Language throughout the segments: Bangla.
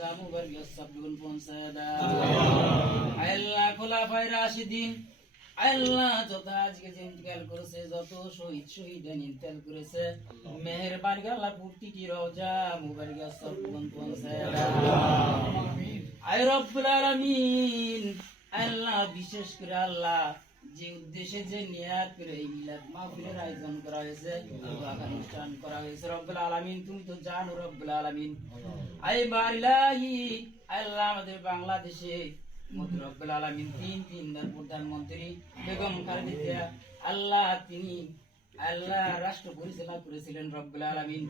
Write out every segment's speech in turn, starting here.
রোজা মুবারক সবগুলো পৌঁছায় দাও আল্লাহ খোলাফায়ে রাশিদিন আল্লাহ যত আজকে যে ইন্তেকাল করেছে, যত শহীদ ইন্তেকাল করেছে, মেহেরবানি আল্লাহ প্রতিটি রোজা মুবারক সবগুলো পৌঁছায় দাও আয় রব্বুল আলামিন। আল্লাহ বিশেষ করে আল্লাহ যে উদ্দেশ্যে যে নিয়াত করে এই মিলাদ মাহফিলের আয়োজন করা হয়েছে, অনুষ্ঠান করা হয়েছে, রব্বুল আলামিন তুমি তো জানো রব্বুল আলামিন। আয় বারিলাহি আল্লাহ আমাদের বাংলাদেশে রব্বুল আলামিন তিনবার প্রধানমন্ত্রী বেগম খালেদা জিয়া আল্লাহ তিনি আল্লাহ রাষ্ট্র পরিচালনা করেছিলেন রব্বুল আলামিন।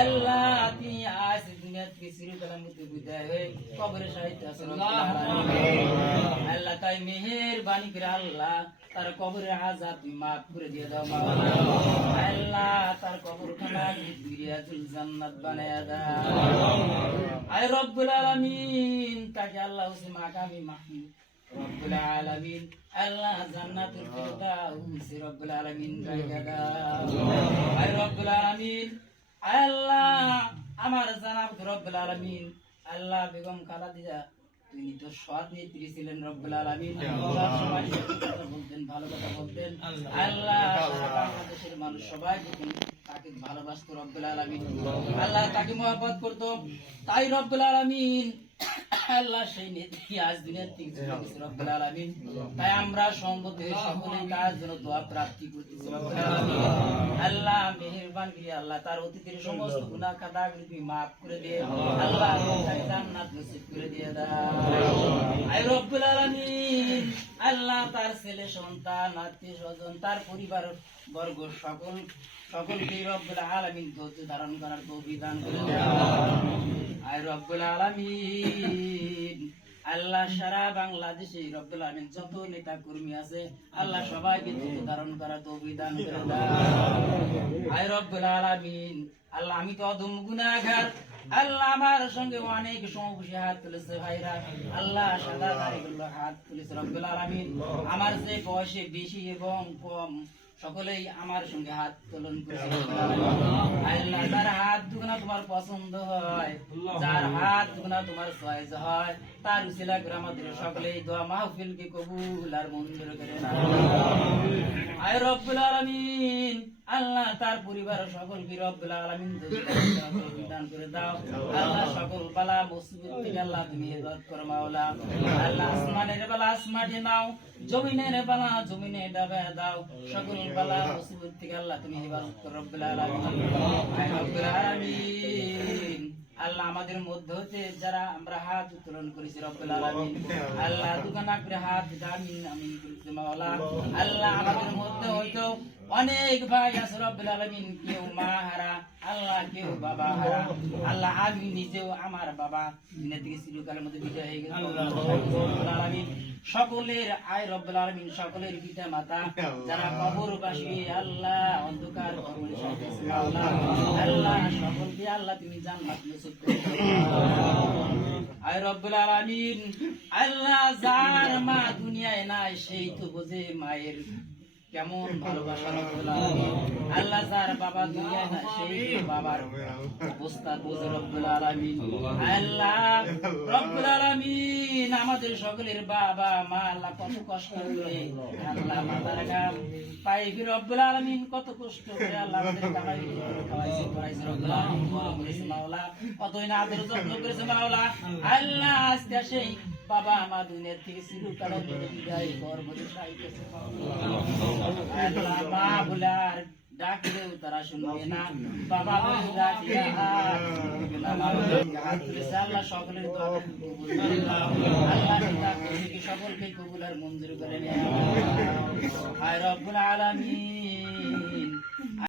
আল্লাহ তিনি আজ দুনিয়া থেকে চিরকালের মধ্যে বিদায় হয়ে কবরে শায়িত আছেন রব্বুল আলামিন। আল্লাহ তাই মেহেরবানি করে আল্লাহ তার কবরের আযাব মাফ করে দিয়ে দাও মাওলানা। আল্লাহ তার কবরখানা দুনিয়াতুল জান্নাত বানায়া দাও আয় রব্বুল আলামিন। তাকে আল্লাহ উসে মাকামি মাহমুদ রব্বুল আলামিন আল্লাহ জান্নাতুল ফিরদাউস রব্বুল আলামিন জায়গা দাও আয় রব্বুল আলামিন। আল্লাহ আমার জানাব রব্বুল আলামিন আল্লাহ বেগম খালেদা জিয়া তিনি তো সৎ নেত্রী ছিলেন রব্বুল আলামিন। সবাই কথা বলতেন, ভালো কথা বলতেন। আল্লাহ সারা বাংলাদেশের মানুষ সবাই তাকে ভালোবাসতো রব্বুল আলামিন। আল্লাহ তাকে মহব্বত করতো, তাই রব্বুল আলামিন আল্লাহ সেই নেত্রী আজ দুনিয়া থেকে চলে গেছে রব্বুল আলামিন। তাই আমরা সম্মত হয়ে সকলে তার জন্য দোয়া প্রার্থী করতেছি রব্বুল আলামিন। আল্লাহ মেহেরবান করে আল্লাহ তার অতীতের সমস্ত গুনাহ খাতাগুলো তুমি maaf করে দে আল্লাহ, তাকে জান্নাত নসিব করে দিয়ে দাও আয় রব্বুল আলামিন। আল্লাহ তার ছেলে সন্তান আত্মীয় স্বজন তার পরিবার বর্গ সকলকে রব্বুল আলামিন ধৈর্য ধারণ করার তৌফিক দান করে দাও আয় রব্বুল আলামিন। আল্লাহ সারা বাংলাদেশে রব্বুল আলামিন যত নেতা কর্মী আছে আল্লাহ সবাইকে ধৈর্য ধারণ করার তৌফিক দান করে দাও আয় রব্বুল আলামিন। আল্লাহ আমি তো অদম গুনাহগার, আল্লাহ আমার সঙ্গে অনেক সমবয়সী হাত তুলেছে ভাইরা, আল্লাহ সাদা দাড়িগুলো হাত তুলেছে রব্বুল আলামিন। আমার যে বয়সে বেশি এবং কম সকলেই আমার সঙ্গে হাত তোলন করেছে রব্বুল আলামিন। আল্লাহ যার হাত দুগুনা তোমার পছন্দ হয়, যার হাত দুগুনা তোমার চয়েস হয়, তার উসিলা করে আমাদের সকলেই দোয়া মাহফিলকে কবুল আর মঞ্জুর করে নাও আয় রব্বুল আলামিন। আল্লাহ তার পরিবার সকলকে রব্বুল আলামিন দান করে দাও আল্লাহ। সকল বালা মুসিবত থেকে আল্লাহ তুমি হেফাজত করো মাওলা। আল্লাহ আসমানের বালা আসমানে নাও, জমিনের বালা জমিনে ডাবায় দাও, সকল বালা মুসিবত থেকে আল্লাহ তুমি হেফাজত করো রব্বুল আলামিন আয় রব্বুল আলামিন। আল্লাহ আমাদের মধ্যে হতে যারা আমরা হাত উত্তোলন করেছি রব্বুল আলামিন, আল্লাহ দুখানা করে হাত আমিন আমিন করেছি মাওলা। আল্লাহ আমাদের মধ্যে হয়তো অনেক ভাই আছে রব্বুল আলামিন, কেউ মা হারা আল্লাহ, কেউ বাবা হারা আল্লাহ। আমি নিজেও আমার বাবা দুনিয়া থেকে চিরকালের মধ্যে বিদায় হয়ে গেছে রব্বুল আলামিন। সকলের আয় রব্বুল আলামিন, সকলের পিতা মাতা যারা কবরবাসী আল্লাহ অন্ধকার কবরে শায়িত মাওলা, আল্লাহ সকলকে আল্লাহ তুমি জান্নাত নসিব করে আয় রব্বুল আলামিন। আল্লাহ যার মা দুনিয়ায় নাই সেই তো বোঝে মায়ের কেমন ভালোবাসা রব্বুল আলামিন। আল্লাহ যার বাবা দুনিয়ায় নাই সেই বাবার অবস্থা বোঝে রব্বুল আলামিন। আল্লাহ রব্বুল আলামিন আমাদের সকলের বাবা মা আল্লাহ কত কষ্ট করে আল্লাহ মাথার ঘাম পাইবি রব্বুল আলামিন, কত কষ্ট করে আল্লাহ আমাদের খাওয়াইছে পড়াইছে রব্বুল আলামিন মাওলা, কতই না আদর যত্ন করেছে মাওলা। আল্লাহ আজকে সেই বাবা আমার দুনিয়া থেকে চিরকালের মধ্যে বিদায় গর্ভে শায়িত আল্লাহ। মা বলে আর ডাকলেও তারা শুনবে না, বাবা বলে ডাকলে হাত তুলেছে আল্লাহ সকলের দোয়া কবুল করে দাও আল্লাহ। সকলকে কবুল আর মঞ্জুর করে নেয় আয় রব্বুল আলামিন।